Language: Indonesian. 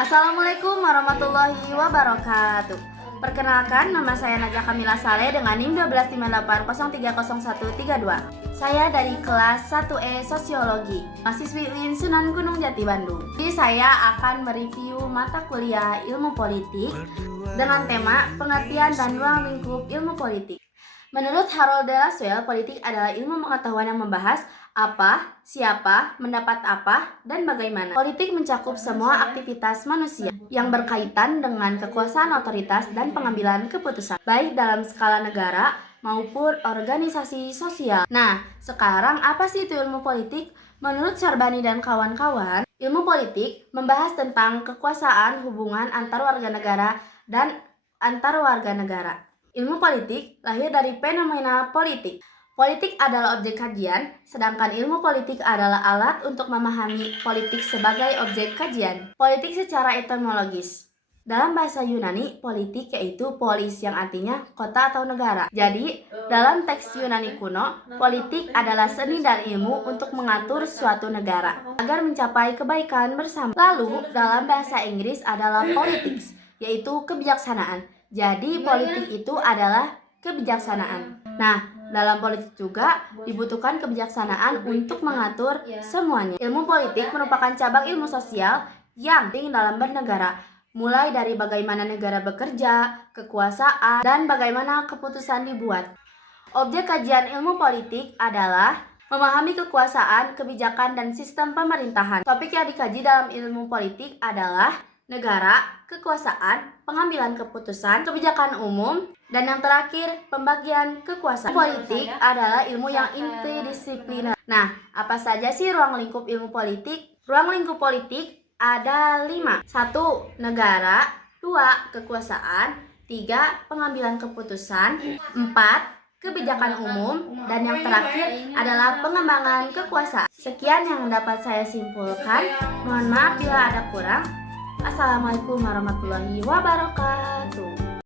Assalamualaikum warahmatullahi wabarakatuh. Perkenalkan, nama saya Najah Kamila Saleh dengan NIM 12580303132. Saya dari kelas 1E Sosiologi, mahasiswi UIN Sunan Gunung Jati Bandung. Jadi saya akan mereview mata kuliah Ilmu Politik dengan tema pengertian dan ruang lingkup ilmu politik. Menurut Harold de Lasswell, politik adalah ilmu pengetahuan yang membahas apa, siapa, mendapat apa, dan bagaimana. Politik mencakup semua aktivitas manusia yang berkaitan dengan kekuasaan otoritas dan pengambilan keputusan, baik dalam skala negara maupun organisasi sosial. Nah, sekarang apa sih itu ilmu politik? Menurut Syarbani dan kawan-kawan, ilmu politik membahas tentang kekuasaan, hubungan antar warga negara dan antar warga negara. Ilmu politik lahir dari fenomena politik. Politik adalah objek kajian, sedangkan ilmu politik adalah alat untuk memahami politik sebagai objek kajian. Politik secara etimologis. Dalam bahasa Yunani, politik yaitu polis yang artinya kota atau negara. Jadi, dalam teks Yunani kuno, politik adalah seni dan ilmu untuk mengatur suatu negara agar mencapai kebaikan bersama. Lalu, dalam bahasa Inggris adalah politics, yaitu kebijaksanaan. Jadi, politik itu adalah kebijaksanaan. Nah, dalam politik juga dibutuhkan kebijaksanaan untuk mengatur semuanya. Ilmu politik merupakan cabang ilmu sosial yang penting dalam bernegara, mulai dari bagaimana negara bekerja, kekuasaan, dan bagaimana keputusan dibuat. Objek kajian ilmu politik adalah memahami kekuasaan, kebijakan, dan sistem pemerintahan. Topik yang dikaji dalam ilmu politik adalah negara, kekuasaan, pengambilan keputusan, kebijakan umum, dan yang terakhir, pembagian kekuasaan. Politik adalah ilmu yang interdisipliner. Nah, apa saja sih ruang lingkup ilmu politik? Ruang lingkup politik ada 5. 1. Negara. 2. Kekuasaan. 3. Pengambilan keputusan. 4. Kebijakan umum. Dan yang terakhir adalah pengembangan kekuasaan. Sekian yang dapat saya simpulkan. Mohon maaf bila ada kurang. Assalamualaikum warahmatullahi wabarakatuh.